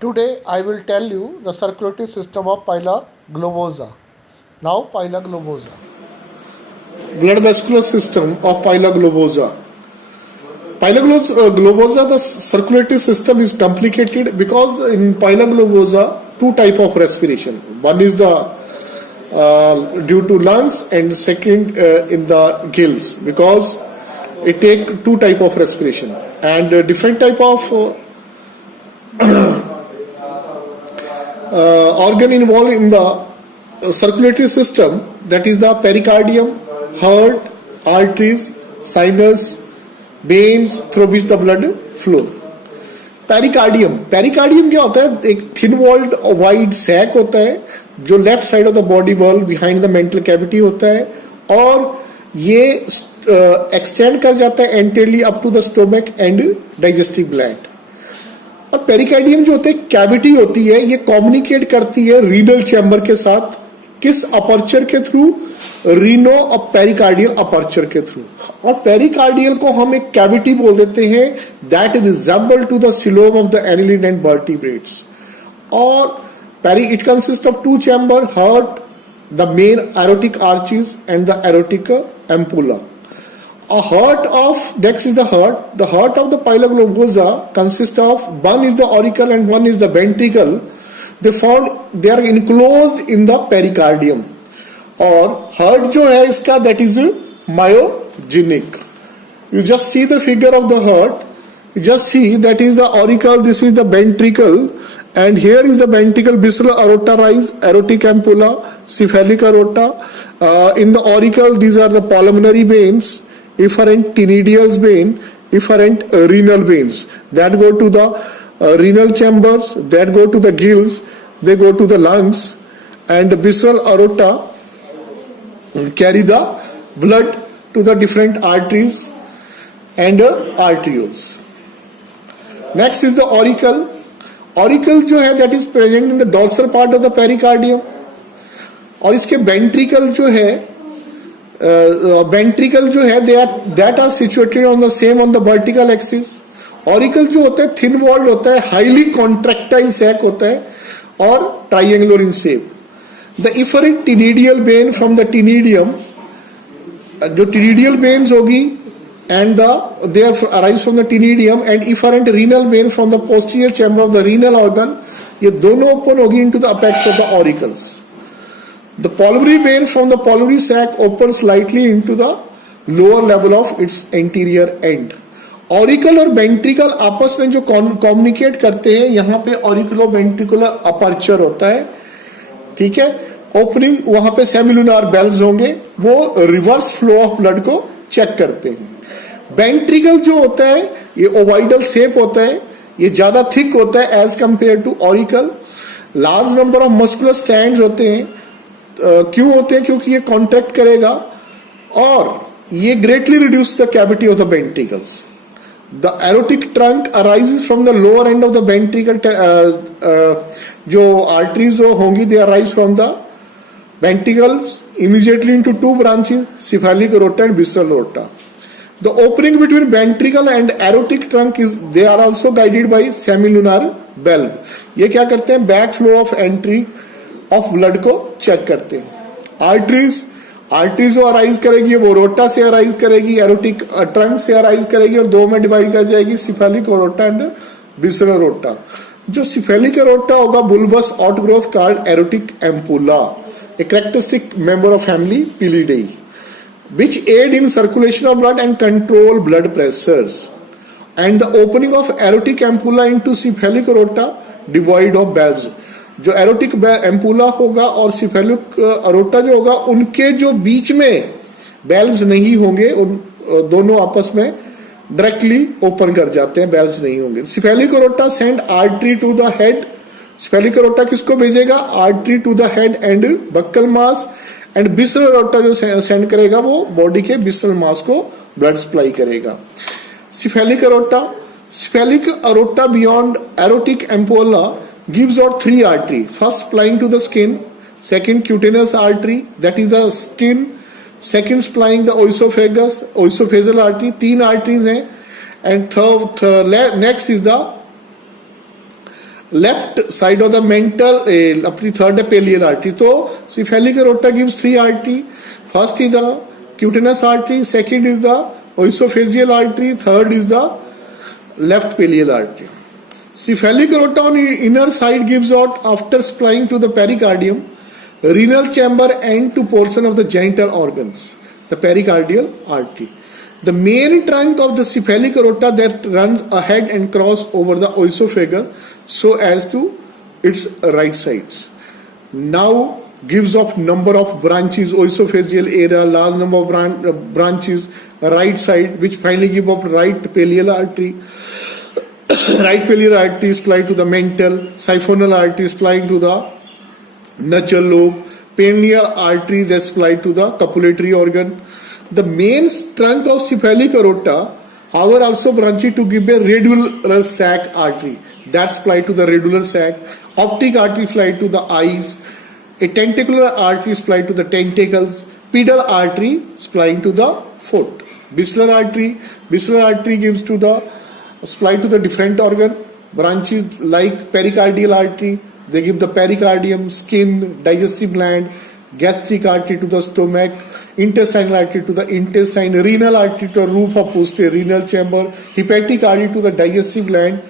Today I will tell you the circulatory system of Pila globosa. Now Pila globosa. Blood vascular system of Pila globosa. Globosa, the circulatory system is complicated because in Pila globosa, two type of respiration. One is the due to lungs and second in the gills because it take two type of respiration and different type of organ involved in the circulatory system, that is the pericardium, heart, arteries, sinus, veins through which the blood flow. Pericardium क्या होता है? एक thin walled wide sac होता है जो left side of the body wall behind the mantle cavity होता है और ये एक्सटेंड कर जाता है anteriorly up to the stomach and digestive gland. और पेरिकार्डियम जो होता है कैविटी होती है, ये कम्युनिकेट करती है रीनल चैम्बर के साथ. किस अपर्चर के थ्रू? रीनो और पेरिकार्डियल अपर्चर के थ्रू. और पेरिकार्डियल को हम एक कैविटी बोल देते हैं that is resemble to the coelom of the annelid and vertebrates. और it consist of two chamber, heart, the main aortic arches and the aortic ampulla. A heart of next is the heart. The heart of the Pila globosa consists of one is the auricle and one is the ventricle. They are enclosed in the pericardium. और heart जो है इसका that is myogenic. You just see the figure of the heart. You just see that is the auricle. This is the ventricle. And here is the ventricle, visceral aorta rise, aortic ampulla, cephalic aorta. In the auricle, these are the pulmonary veins. Efferent tenoidal vein, efferent renal veins that go to the renal chambers, that go to the gills, they go to the lungs, and the visceral aorta carry the blood to the different arteries and arterioles. Next is the auricle. Auricle जो है that is present in the dorsal part of the pericardium. और इसके ventricle जो है ventricle जो है that are situated on the same on the vertical axis. Auricle जो होता है थिन वॉल्ड होता है, हाईली कॉन्ट्रैक्टाइल सैक होता है और triangular in shape. The efferent ctenidial vein from the ctenidium, जो टिनिडियल वेन्स होगी and they are arise from the ctenidium and efferent renal vein from the posterior chamber of the renal organ. ये दोनों open होगी into the apex of the auricles. The pulmonary vein from the pulmonary sac opens slightly into the lower level of its anterior end. Auricle और ventricle आपस में जो communicate करते हैं, यहाँ पे auriculo-ventricular aperture होता है, ठीक है. ओपनिंग वहां पे सेमिलुनार वेल्व्स होंगे, वो रिवर्स फ्लो ऑफ ब्लड को चेक करते हैं. वेंट्रिकल जो होता है ये ओवाइडल शेप होता है, ये ज्यादा थिक होता है as compare to auricle. Large number of muscular stands होते हैं. क्यों होते हैं? क्योंकि ये कॉन्ट्रैक्ट करेगा और ये greatly reduce the cavity of the ventricles. The aortic trunk arises from the lower end of the ventricle. जो आर्टरीज होंगी they arise from the ventricles immediately into two branches, cephalic aorta and visceral aorta. The opening between ventricle and aortic trunk is they are also guided by semilunar valve. ये क्या करते हैं? Back flow of entry of blood को check करते हैं. Arteries जो arise करेगी वो रोटा से अराइज करेगी, एरोटिक ट्रंक से अराइज करेगी और दो में डिवाइड कर जाएगी, cephalic aorta and visceral aorta. जो सिफेलिक अरोटा होगा bulbous outgrowth called aortic ampulla, a characteristic member of family Pilidae, which aid in circulation of blood and control blood pressures. And the opening of aortic ampulla into cephalic aorta devoid of valves. जो erotic ampulla होगा और cephalic aorta जो होगा उनके जो बीच में valves नहीं होंगे, उन दोनों आपस में डायरेक्टली ओपन कर जाते हैं, वेल्व्स नहीं होंगे. Cephalic aorta send artery to the head. Cephalic aorta किसको भेजेगा? Artery to the head and buccal mass. And visceral aorta जो सेंड करेगा वो बॉडी के विसरल मास को ब्लड सप्लाई करेगा. Cephalic aorta beyond aortic ampulla gives out three artery. First supplying to the skin, second cutaneous artery that is the skin, second supplying the oesophageal artery. तीन arteries हैं. And third next is the left side of the mantle अपनी third है pallial artery. तो cephalic aorta gives 3 artery. First is the cutaneous artery, second is the oesophageal artery, third is the left pallial artery. Cephalic aorta on inner side gives out after supplying to the pericardium, renal chamber and to portion of the genital organs, the pericardial artery. The main trunk of the cephalic aorta that runs ahead and cross over the oesophagus so as to its right sides. Now gives off number of branches, oesophageal area, large number of branches, right side, which finally give off right palial artery. Right palial artery is supplied to the mental, siphonal artery is supplied to the nasal lobe, perineal artery is supplied to the copulatory organ. The main trunk of cephalic aorta, however, also branches to give a radular sac artery that's supplied to the radular sac, optic artery supplied to the eyes, a tentacular artery supplied to the tentacles, pedal artery supplying to the foot. Vascular artery gives to the supplied to the different organ branches like pericardial artery, they give the pericardium, skin, digestive gland, gastric artery to the stomach, intestinal artery to the intestine, renal artery to the roof of posterior renal chamber, hepatic artery to the digestive gland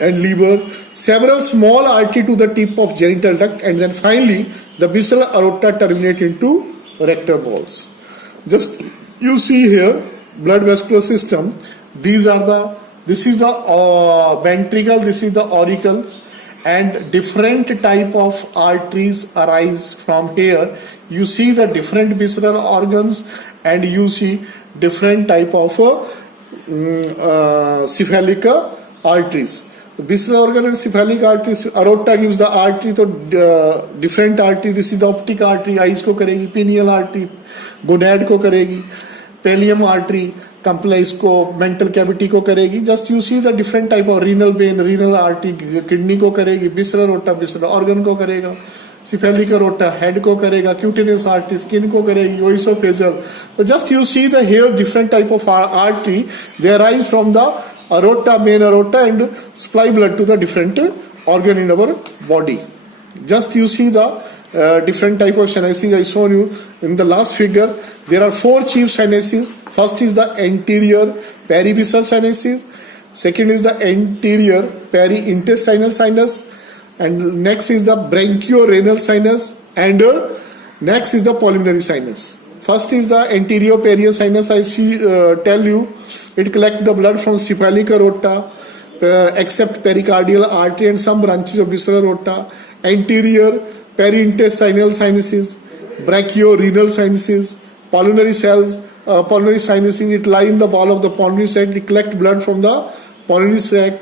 and liver, several small artery to the tip of genital duct, and then finally the visceral aorta terminate into rectal walls. Just you see here blood vascular system. This is the ventricle, this is the auricles, and different type of arteries arise from here. You see the different visceral organs and you see different type of cephalic arteries. The visceral organ and cephalic arteries, aorta gives the artery, so different artery. This is the optic artery, eyes को करेगी, pineal artery, gonad को करेगी, pallium artery complex को, mantle cavity को करेगी. Just you see the different type of renal vein, renal artery kidney को करेगी, visceral aorta visceral organ को करेगा, सिफेलिक अरोटा हेड को करेगा, क्यूटेनियस आर्टरी स्किन को करेगी, ओइसोफेजियल. तो just you see the here different type of artery, they arise from the aorta, main aorta, and supply blood to the different organ in our body. Just you see the different type of sinuses I shown you in the last figure. There are 4 chief sinuses. First is the anterior perivisceral sinuses. Second is the anterior periintestinal sinus, and next is the bronchorenal sinus, and next is the pulmonary sinus. First is the anterior perineal sinus. I tell you, it collects the blood from cephalic aorta, except pericardial artery and some branches of visceral aorta. Anterior periintestinal sinuses, brachiorenal sinuses, pulmonary sinuses. It lie in the wall of the pulmonary sac. They collect blood from the pulmonary sac.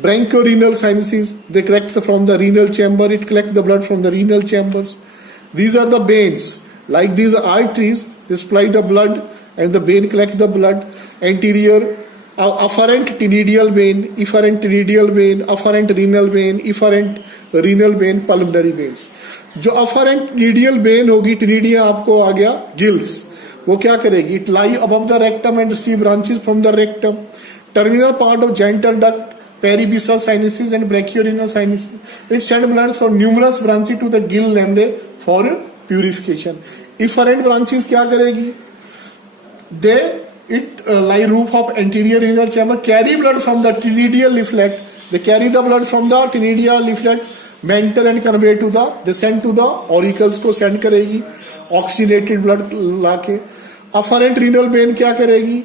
Bronchorenal sinuses, they collect from the renal chamber. It collects the blood from the renal chambers. These are the veins. Like these arteries, they supply the blood and the vein collect the blood. Anterior, afferent tenoidal vein, efferent tenoidal vein, afferent renal vein, efferent renal vein, pulmonary veins. जो afferent tenoidal vein होगी, tenoidia आपको आ गया gills, वो क्या करेगी? It lie above the rectum and receive branches from the rectum. Terminal part of genital duct, perivisceral sinuses and brachiorenal sinuses. It sends blood from numerous branches to the gill lamella for purification. Efferent branches क्या करेगी? It lie roof of anterior renal chamber, carry blood from the tenoidal leaflet. They carry the blood from the tenoidal leaflet, mental and convey to the, they send to the auricles को send करेगी, oxygenated blood लाके. Afferent renal vein क्या करेगी?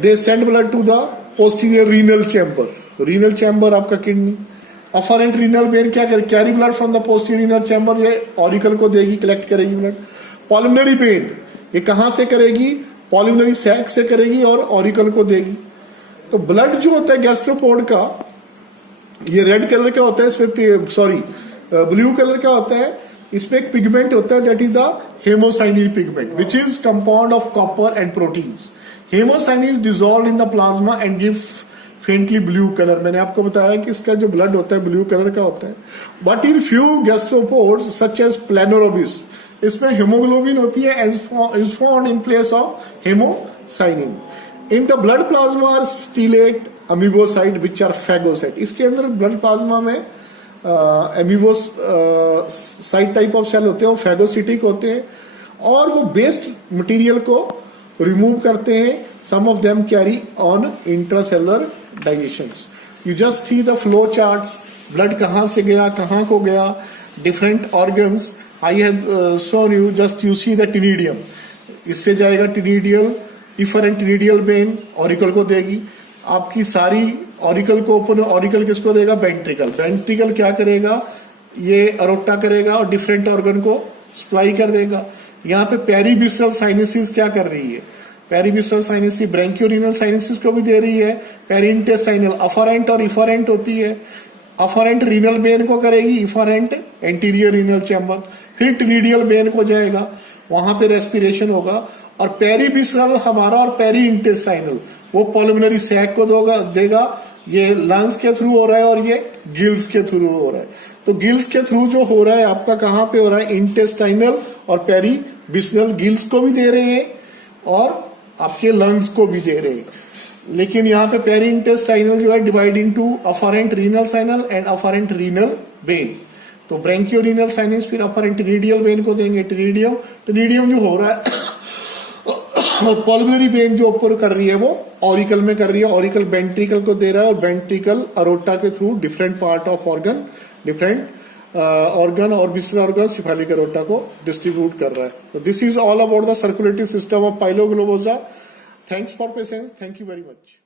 They send blood to the posterior renal chamber. Renal chamber आपका kidney. Afferent renal vein क्या करेगी? Carry blood from the posterior renal chamber, ये auricle को देगी, collect करेगी blood. Pulmonary vein ये कहाँ से करेगी? पॉलिमरी सैक से करेगी और ऑरिकल को देगी. तो ब्लड जो होता है गैस्ट्रोपोड का, ये रेड कलर का होता है, इसमें ब्लू कलर का होता है, इसमें एक पिगमेंट होता है, that is the haemocyanin pigment which is compound of copper and proteins. Haemocyanin is dissolved in the plasma and give faintly blue colour. मैंने आपको बताया कि इसका जो ब्लड होता है ब्लू कलर का होता है. But in few gastropods such as Planorbis, इसमें हेमोग्लोबिन होती है is found in place of haemocyanin. In the blood plasma are stellate amoebocyte which are phagocyte. इसके अंदर ब्लड प्लाज्मा में amoebocyte type of cell होते हैं, वो phagocytic होते हैं और वो वेस्ट मटेरियल को रिमूव करते हैं. Some of them carry on intracellular digestions. You just see the flow charts. Blood कहाँ से गया, कहाँ को गया, different organs. I have shown you. Just you see the ctenidium. इससे जाएगा ctenidial, efferent ctenidial vein auricle को देगी. आपकी सारी ऑरिकल को ओपन, ऑरिकल किसको देगा? वेंट्रिकल. वेंट्रिकल क्या करेगा? ये अरोटा करेगा और डिफरेंट ऑर्गन को सप्लाई कर देगा. यहाँ पे पेरीविसरल साइनसिस क्या कर रही है? पेरीविसरल साइनसिस ब्रैंकियोरीनल साइनसिस को भी दे रही है. पेरिंटेस्टाइनल अफरेंट और इफरेंट होती है. अफरेंट रीनल वेन को करेगी, इफरेंट एंटीरियर रीनल चैम्बर. फिर टिनिडियल वेन को जाएगा, वहां पे रेस्पिरेशन होगा. और पेरीविसरल हमारा और पेरी इंटेस्टाइनल वो पल्मोनरी सैक को देगा. ये लंग्स के थ्रू हो रहा है और ये गिल्स के थ्रू हो रहा है. तो गिल्स के थ्रू जो हो रहा है आपका कहाँ पे हो रहा है? इंटेस्टाइनल और पेरीविसरल. गिल्स को भी दे रहे हैं और आपके लंग्स को भी दे रहे हैं. लेकिन यहाँ पे पेरी इंटेस्टाइनल जो है divide into afferent renal sinus and afferent renal vein. तो ब्रैंकियोरीनल साइनस फिर अफरेंट टिनिडियल वेन को देंगे. टिनिडियम जो हो रहा है और पल्मोनरी वेन जो ऊपर कर रही है वो ऑरिकल में कर रही है. ऑरिकल वेंट्रिकल को दे रहा है और वेंट्रिकल अरोटा के through different part of organ, different organ और विसरल ऑर्गन सिफालिक अरोटा को डिस्ट्रीब्यूट कर रहा है. तो this is all about the circulatory system of Pila globosa. Thanks for patience. Thank you very much.